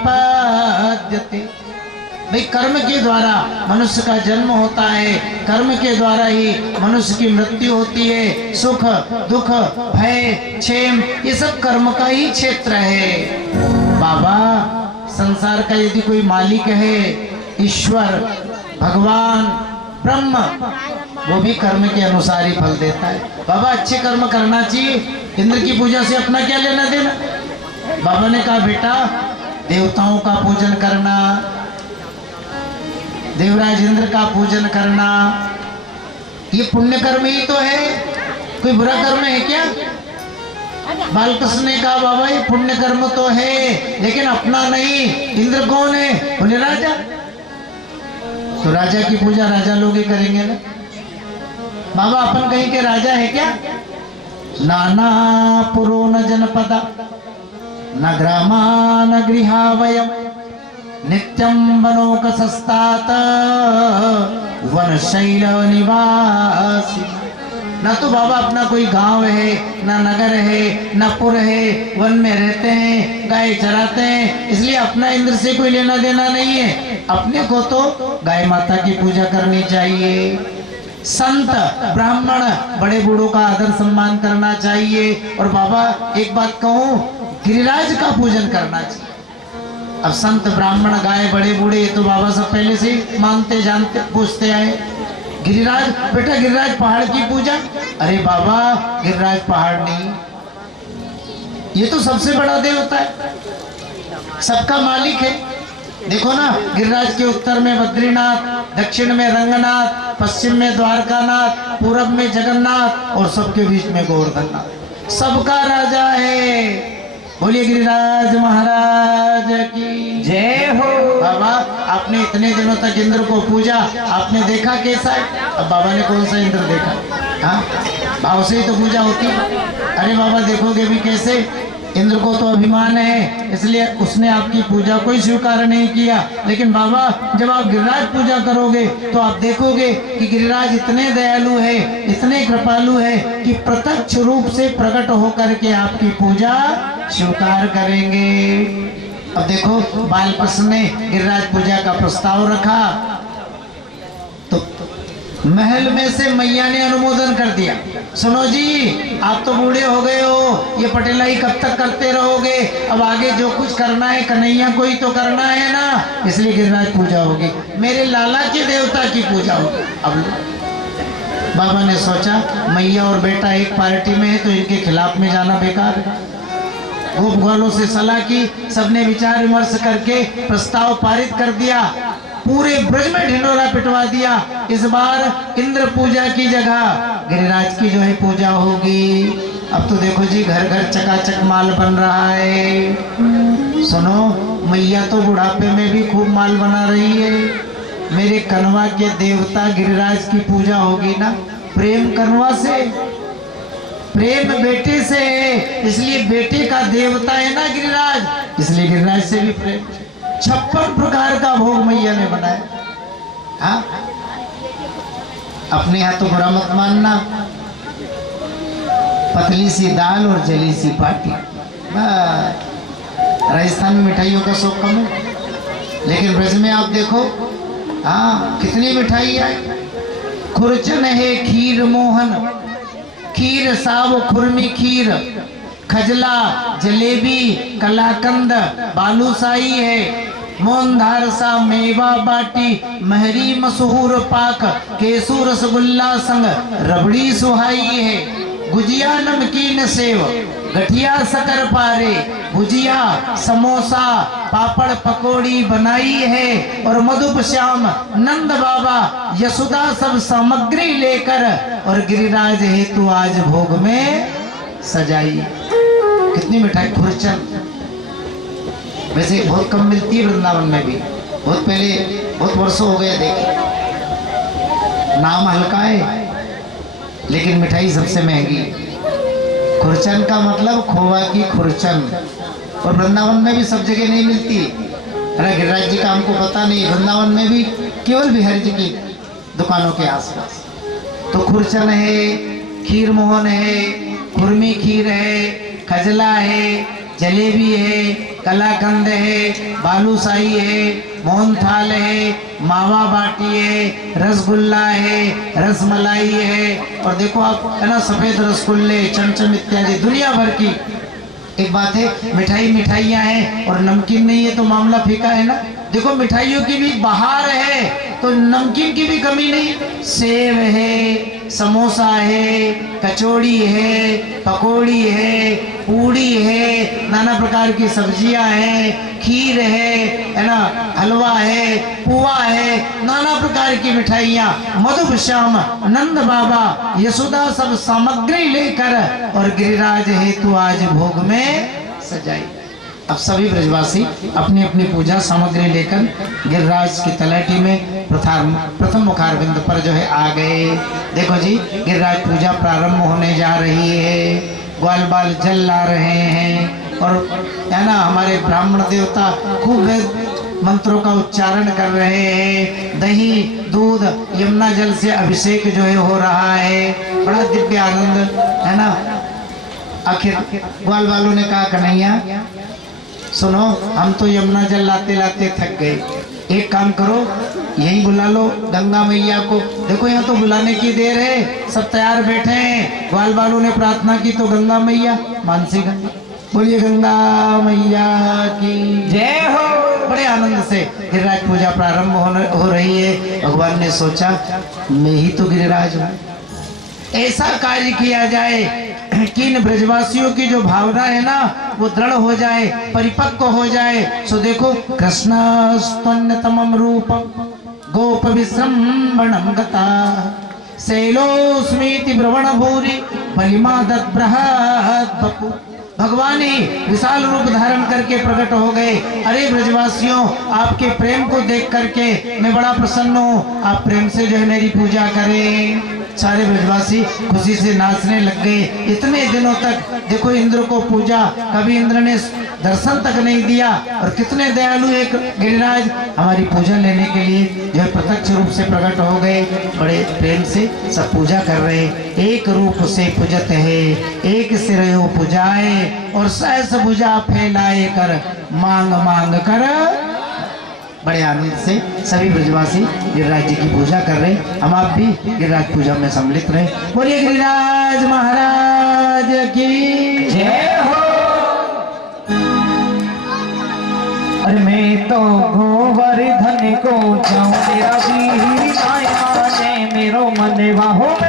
भाई कर्म के द्वारा मनुष्य का जन्म होता है, कर्म के द्वारा ही मनुष्य की मृत्यु होती है। सुख दुख भय क्षेम ये सब कर्म का ही क्षेत्र है। बाबा, संसार का यदि कोई मालिक है, ईश्वर भगवान ब्रह्म, वो भी कर्म के अनुसार ही फल देता है। बाबा, अच्छे कर्म करना चाहिए, इंद्र की पूजा से अपना क्या लेना देना। बाबा ने कहा बेटा, देवताओं का पूजन करना, देवराज इंद्र का पूजन करना, ये पुण्य कर्म ही तो है, कोई बुरा कर्म है क्या? बालकृष्ण ने कहा बाबा, ये पुण्य कर्म तो है, लेकिन अपना नहीं। इंद्र कौन है? बोले राजा। तो राजा की पूजा राजा लोग ही करेंगे ना। बाबा, अपन कहीं के राजा है क्या? नाना पुरो न जनपदा न ग्रामा न गृहा वयम नित्यम वनोकसस्तात वनशैल निवासी। ना तो बाबा अपना कोई गांव है, ना नगर है, ना पुर है, वन में रहते हैं, गाय चराते हैं, इसलिए अपना इंद्र से कोई लेना देना नहीं है। अपने को तो गाय माता की पूजा करनी चाहिए, संत ब्राह्मण बड़े बूढ़ों का आदर सम्मान करना चाहिए। और बाबा एक बात कहूँ, गिरिराज का पूजन करना चाहिए। अब संत ब्राह्मण गाय बड़े बूढ़े तो बाबा सब पहले से ही मानते जानते पूछते आए। गिरिराज, बेटा गिरिराज पहाड़ की पूजा। अरे बाबा, गिरिराज पहाड़ नहीं, ये तो सबसे बड़ा देवता है, सबका मालिक है। देखो ना, गिरिराज के उत्तर में बद्रीनाथ, दक्षिण में रंगनाथ, पश्चिम में द्वारकानाथ, पूरब में जगन्नाथ और सबके बीच में गोवर्धननाथ, सबका राजा है। बोलिए गिरिराज महाराज की जय हो। बाबा, आपने इतने दिनों तक इंद्र को पूजा, आपने देखा कैसा है? अब बाबा ने कौन सा इंद्र देखा? हाँ, भाव से ही तो पूजा होती है। अरे बाबा, देखोगे भी कैसे? इंद्र को तो अभिमान है, इसलिए उसने आपकी पूजा को ही स्वीकार नहीं किया। लेकिन बाबा जब आप गिरिराज पूजा करोगे तो आप देखोगे कि गिरिराज इतने दयालु है, इतने कृपालु है कि प्रत्यक्ष रूप से प्रकट होकर के आपकी पूजा स्वीकार करेंगे। अब देखो बालकृष्ण ने गिरिराज पूजा का प्रस्ताव रखा तो महल में से मैया ने अनुमोदन कर दिया। सुनो जी, आप तो बूढ़े हो गए हो, ये पटेलाई कब तक करते रहोगे? अब आगे जो कुछ करना है कन्हैया को ही तो करना है ना, इसलिए गिरिराज पूजा होगी, मेरे लाला के देवता की पूजा होगी। अब बाबा ने सोचा मैया और बेटा एक पार्टी में है तो इनके खिलाफ में जाना बेकार है। गोप ग्वालों से सलाह की, सबने विचार विमर्श करके प्रस्ताव पारित कर दिया, पूरे ब्रज में ढिंडोरा पिटवा दिया। इस बार इंद्र पूजा की जगह गिरिराज की जो है पूजा होगी। अब तो देखो जी घर घर चकाचक माल बन रहा है। सुनो, मैया तो बुढ़ापे में भी खूब माल बना रही है। मेरे कनवा के देवता गिरिराज की पूजा होगी ना, प्रेम कनवा से, प्रेम बेटे से है, इसलिए बेटे का देवता है ना गिरिराज, इसलिए गिरिराज से भी प्रेम। 56 प्रकार का भोग मैया ने बनाया। हाँ, अपने यहाँ तो बुरा मत मानना, पतली सी दाल और जली सी पाटी। राजस्थान में मिठाइयों का शौक कम है, लेकिन ब्रज में आप देखो, हाँ कितनी मिठाई है। खुरचन है, खीर मोहन, खीर साव खुरमी खीर, खजला, जलेबी, कलाकंद, बालूशाही है, मोहनधार सा मेवा बाटी, महरी मशहूर पाक, केसू रसगुल्ला संग रबड़ी सुहाई है, गुजिया नमकीन सेव, गठिया शकर पारे, भुजिया, समोसा, पापड़ पकौड़ी बनाई है। और मधुप श्याम नंद बाबा यशोदा सब सामग्री लेकर और गिरिराज हेतु आज भोग में सजाई। कितनी मिठाई। खुरचन वैसे बहुत कम मिलती है वृंदावन में भी, बहुत पहले, बहुत वर्षों हो गया देखे। नाम हल्का है लेकिन मिठाई सबसे महंगी। खुरचन का मतलब खोवा की खुरचन, और वृंदावन में भी सब जगह नहीं मिलती। अरे गिरिराज जी का हमको पता नहीं, वृंदावन में भी केवल बिहारी जी की दुकानों के आसपास। तो खुरचन है, खीर मोहन है, खुरमी खीर है, खजला है, जलेबी है, कलाकंद है, बालूशाही है, मोहनथाल है, मावा बाटी है, रसगुल्ला है, रसमलाई है, और देखो आप है ना सफेद रसगुल्ले, चमचम इत्यादि दुनिया भर की। एक बात है, मिठाई मिठाइयाँ हैं और नमकीन नहीं है तो मामला फीका है ना। देखो मिठाइयों की भी बहार है तो नमकीन की भी कमी नहीं। सेव है, समोसा है, कचौड़ी है, पकौड़ी है, पूड़ी है, नाना प्रकार की सब्जियां हैं, खीर है ना, हलवा है, पुआ है, नाना प्रकार की मिठाइयाँ। मधुप श्याम नंद बाबा यशोदा सब सामग्री लेकर और गिरिराज हेतु आज भोग में सजाई। अब सभी ब्रजवासी अपनी अपनी पूजा सामग्री लेकर गिरिराज की तलहटी में प्रथम मुखारविंद पर जो है आ गए। देखो जी गिरिराज पूजा प्रारंभ होने जा रही है, ग्वाल बाल जल ला रहे हैं और है ना हमारे ब्राह्मण देवता खूब मंत्रों का उच्चारण कर रहे हैं। दही दूध यमुना जल से अभिषेक जो है हो रहा है, बड़ा दिव्य आनंद है ना। आखिर ग्वाल बालों ने कहा कन्हैया सुनो, हम तो यमुना जल लाते लाते थक गए, एक काम करो यहीं बुला लो गंगा मैया को। देखो यहाँ तो बुलाने की देर है, सब तैयार बैठे हैं। ग्वाल बालों ने प्रार्थना की तो गंगा मैया, मानसी गंगा, बोलिए गंगा मैया की जय हो। बड़े आनंद से गिरिराज पूजा प्रारंभ हो रही है। भगवान ने सोचा मैं ही तो गिरिराज हूँ, ऐसा कार्य किया जाए कि इन ब्रजवासियों की जो भावना है ना वो दृढ़ हो जाए, परिपक्व हो जाए। सो देखो कृष्णस्तन्यतमं रूपं गोप विसृंभणं गता शैलोस्मीति ब्रवण भूरि बलिमादत् बृहत् बपु। भगवान ही विशाल रूप धारण करके प्रकट हो गए। अरे ब्रजवासियों, आपके प्रेम को देख करके मैं बड़ा प्रसन्न हूँ, आप प्रेम से जो है मेरी पूजा करें। सारे ब्रजवासी खुशी से नाचने लग गए। इतने दिनों तक देखो इंद्र को पूजा, कभी इंद्र ने दर्शन तक नहीं दिया, और कितने दयालु एक गिरिराज हमारी पूजा लेने के लिए जो है प्रत्यक्ष रूप से प्रकट हो गए। बड़े प्रेम से सब पूजा कर रहे। एक रूप से पूजत है, एक सिर पूजाए, और सहस भुजा फैलाए कर मांग मांग कर। बड़े आनंद से सभी ब्रजवासी गिरिराज जी की पूजा कर रहे। हम आप भी गिरिराज पूजा में सम्मिलित रहे। बोलिए गिरिराज महाराज की जय हो। अरे मैं तो गोवर्धन को जाऊं, तेरा वीर माया ने मेरो मन वाहो।